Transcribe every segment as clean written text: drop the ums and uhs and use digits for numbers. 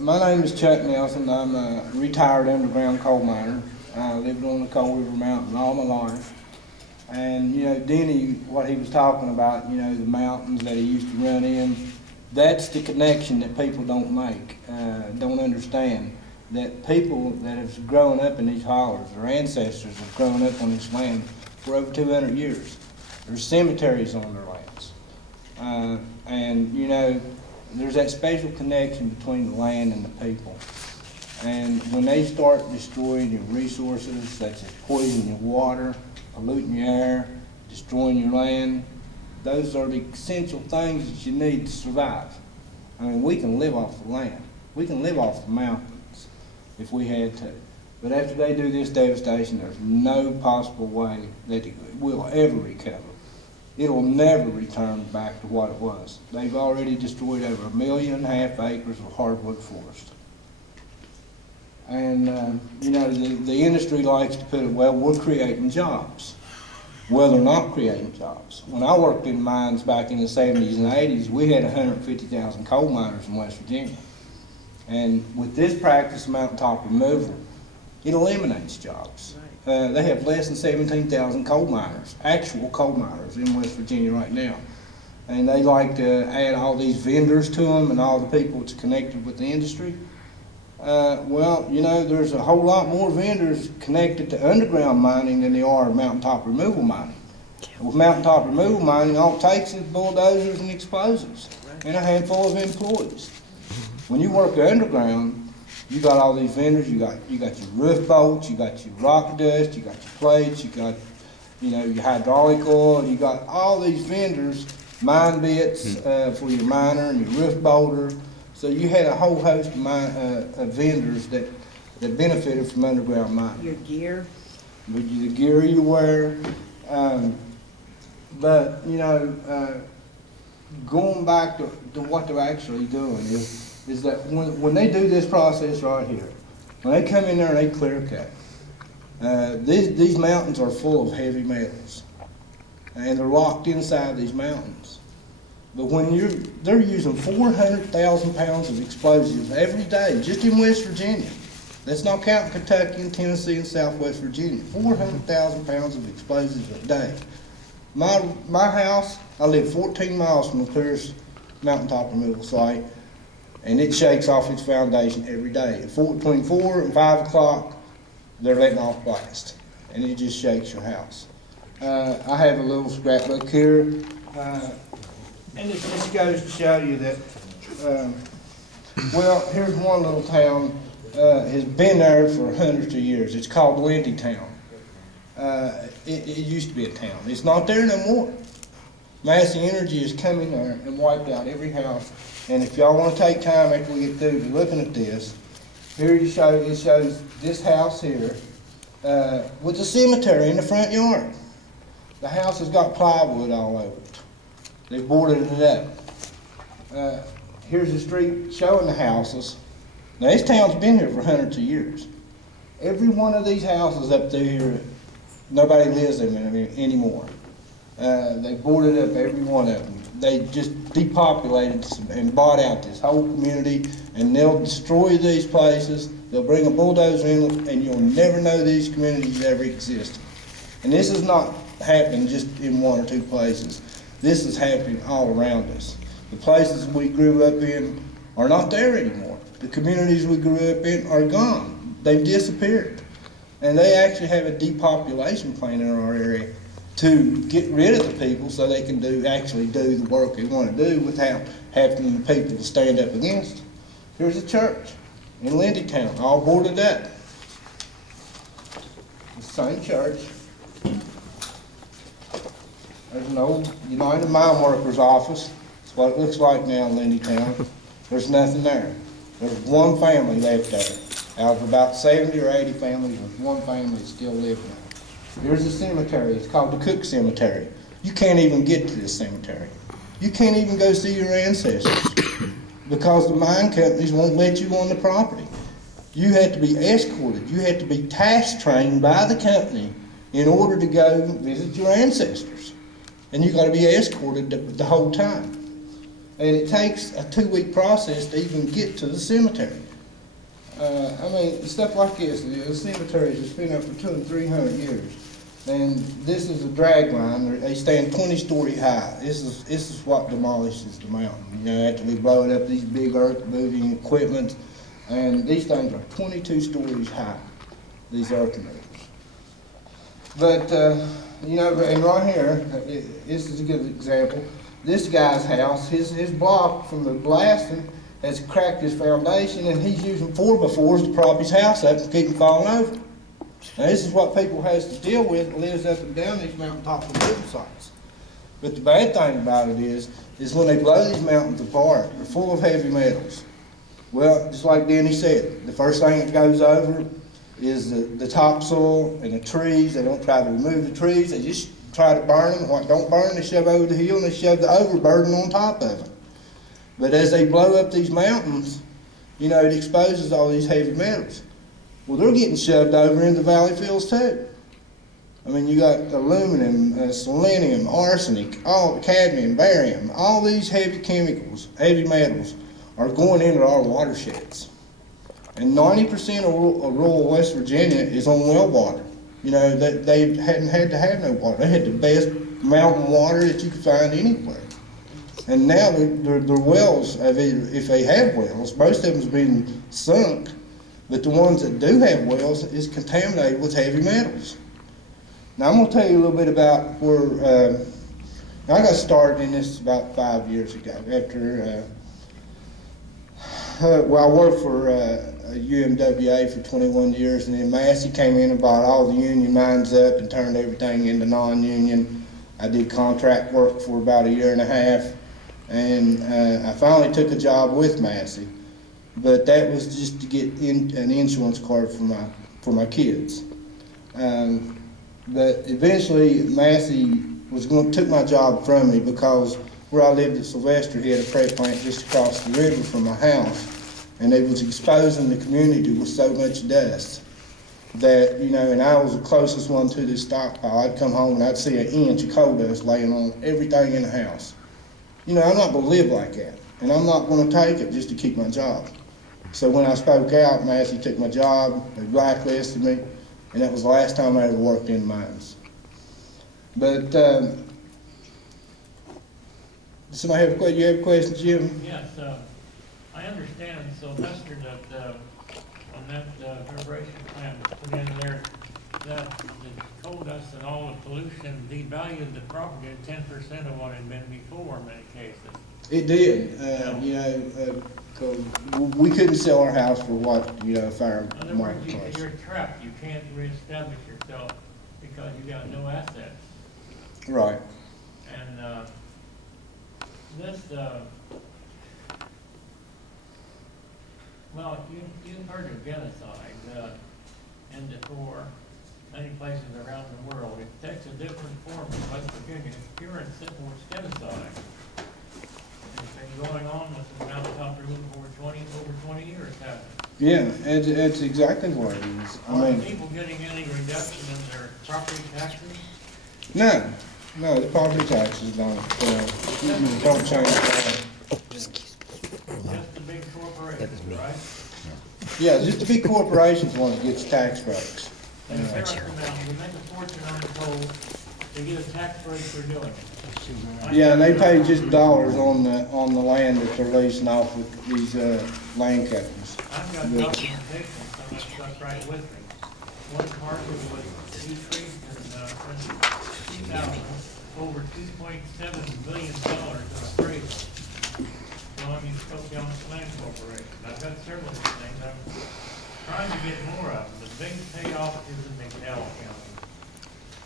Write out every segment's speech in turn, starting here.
My name is Chuck Nelson. I'm a retired underground coal miner. I lived on the Coal River Mountain all my life. And, you know, Denny, what he was talking about, you know, the mountains that he used to run in, that's the connection that people don't make, don't understand. That people that have grown up in these hollers, their ancestors have grown up on this land for over 200 years. There's cemeteries on their lands. And, you know, there's that special connection between the land and the people. And when they start destroying your resources, such as poisoning your water, polluting your air, destroying your land, those are the essential things that you need to survive. I mean, we can live off the land. We can live off the mountains if we had to. But after they do this devastation, there's no possible way that it will ever recover. It'll never return back to what it was. They've already destroyed over 1.5 million acres of hardwood forest. And, you know, the industry likes to put it, well, we're creating jobs. Well, they're not creating jobs. When I worked in mines back in the 70s and 80s, we had 150,000 coal miners in West Virginia. And with this practice, mountaintop removal, it eliminates jobs. They have less than 17,000 coal miners, actual coal miners in West Virginia right now. And they like to add all these vendors to them and all the people that's connected with the industry. Well, you know, there's a whole lot more vendors connected to underground mining than there are mountaintop removal mining. With mountaintop removal mining, all it takes is bulldozers and explosives and a handful of employees. When you work underground, you got all these vendors. You got your roof bolts, you got your rock dust, you got your plates, you got, you know, your hydraulic oil. You got all these vendors, mine bits for your miner and your roof bolter. So you had a whole host of vendors that benefited from underground mining. Your gear? With the gear you wear. But, you know, going back to what they're actually doing is that when they do this process right here, when they come in there and they clear cut, these mountains are full of heavy metals. And they're locked inside these mountains. But when they're using 400,000 pounds of explosives every day, just in West Virginia. That's not counting Kentucky and Tennessee and Southwest Virginia. 400,000 pounds of explosives a day. My house, I live 14 miles from the clearest mountaintop removal site, and it shakes off its foundation every day. Between 4 and 5 o'clock, they're letting off blast, and it just shakes your house. I have a little scrapbook here. And this just goes to show you that, well, here's one little town, has been there for hundreds of years. It's called Lindy Town. It used to be a town. It's not there no more. Massey Energy has come in there and wiped out every house. And if y'all want to take time after we get through looking at this, here it shows this house here with a cemetery in the front yard. The house has got plywood all over it. They boarded it up. Here's the street showing the houses. Now this town's been here for hundreds of years. Every one of these houses up through here, nobody lives in them anymore. They boarded up every one of them. They just depopulated and bought out this whole community, and they'll destroy these places. They'll bring a bulldozer in, and you'll never know these communities ever existed. And this is not happening just in one or two places. This is happening all around us. The places we grew up in are not there anymore. The communities we grew up in are gone. They've disappeared. And they actually have a depopulation plan in our area to get rid of the people so they can actually do the work they want to do without having the people to stand up against them. Here's a church in Lindy Town, all boarded up. The same church. There's an old United Mine Workers office. That's what it looks like now in Lindy Town. There's nothing there. There's one family left there. Out of about 70 or 80 families, there's one family that's still living there. Here's a cemetery. It's called the Cook Cemetery. You can't even get to this cemetery. You can't even go see your ancestors because the mine companies won't let you on the property. You have to be escorted. You have to be task trained by the company in order to go visit your ancestors. and you got to be escorted the whole time. And it takes a 2-week process to even get to the cemetery. I mean, stuff like this, the cemeteries have been up for 200 and 300 years. And this is a drag line. They stand 20-story high. This is what demolishes the mountain. You know, after we blow it up, these big earth-moving equipment, and these things are 22 stories high, these earth movers. But, you know, and right here, this is a good example. This guy's house, his block from the blasting has cracked his foundation, and he's using 4x4s to prop his house up and keep him falling over. Now, this is what people has to deal with that lives up and down these mountaintops and living sites. But the bad thing about it is when they blow these mountains apart, they're full of heavy metals. Well, just like Denny said, the first thing that goes over is the topsoil and the trees. They don't try to remove the trees, they just try to burn them. What don't burn, they shove over the hill and they shove the overburden on top of it. But as they blow up these mountains, you know, it exposes all these heavy metals. Well, they're getting shoved over into valley fields too. I mean, you got aluminum, selenium, arsenic, all cadmium, barium, all these heavy chemicals, heavy metals are going into our watersheds. And 90% of rural West Virginia is on well water. You know, they hadn't had to have no water. They had the best mountain water that you could find anywhere. And now their wells, if they have wells, most of them's been sunk, but the ones that do have wells is contaminated with heavy metals. Now I'm going to tell you a little bit about where, I got started in this about 5 years ago after, well, I worked for UMWA for 21 years, and then Massey came in and bought all the union mines up and turned everything into non-union. I did contract work for about 1.5 years, and I finally took a job with Massey, but that was just to get an insurance card for my kids. But eventually Massey took my job from me because where I lived at Sylvester, he had a prep plant just across the river from my house, and they was exposing the community with so much dust that, you know, and I was the closest one to this stockpile. I'd come home and I'd see 1 inch of coal dust laying on everything in the house. You know, I'm not going to live like that, and I'm not going to take it just to keep my job. So when I spoke out, Massey took my job, they blacklisted me, and that was the last time I ever worked in mines. But, somebody have a question? You have a question, Jim? Yes, I understand, Sylvester, that on that preparation plant put in there, that the coal dust and all the pollution devalued the property at 10% of what it had been before in many cases. It did. You know, 'cause we couldn't sell our house for what, you know, fair marketplace. You're trapped. You can't reestablish yourself because you got no assets. Right. And this, well, you've heard of genocide, and for many places around the world. It takes a different form in West Virginia. It's pure and simple genocide. It's been going on with the Mountaintop movement for over 20 years, hasn't it? Yeah, it's exactly what it is. Are people getting any reduction in their property taxes? No, the property taxes don't change that. Just the big corporations, right? Yeah, just the big corporations one that gets tax breaks. They tear up the mountain, they make a fortune on the coal, they get a tax break for doing it. Yeah, and they pay just dollars on the land that they're leasing off with these land companies. I've got documentation on that stuff right with me. One parcel was decreased in 2000, over $2.7 billion in appraisal. Going in Cook Land Corporation. I've got several of these things. I'm trying to get more of them. The big payoff is in McDowell County.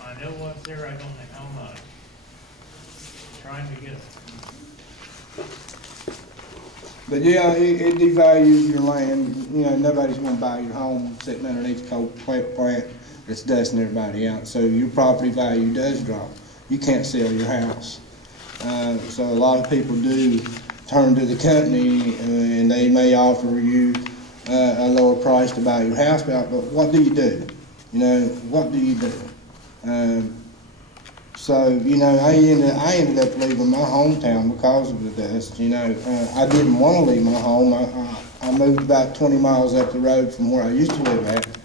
I know what's there, I don't know how much. Trying to get it. But yeah, it devalues your land. You know, nobody's going to buy your home sitting underneath a coal plant that's dusting everybody out. So your property value does drop. You can't sell your house. So a lot of people do turn to the company, and they may offer you a lower price to buy your house out. But what do? You know, what do? So, you know, I ended up leaving my hometown because of the dust, you know. I didn't want to leave my home. I moved about 20 miles up the road from where I used to live at.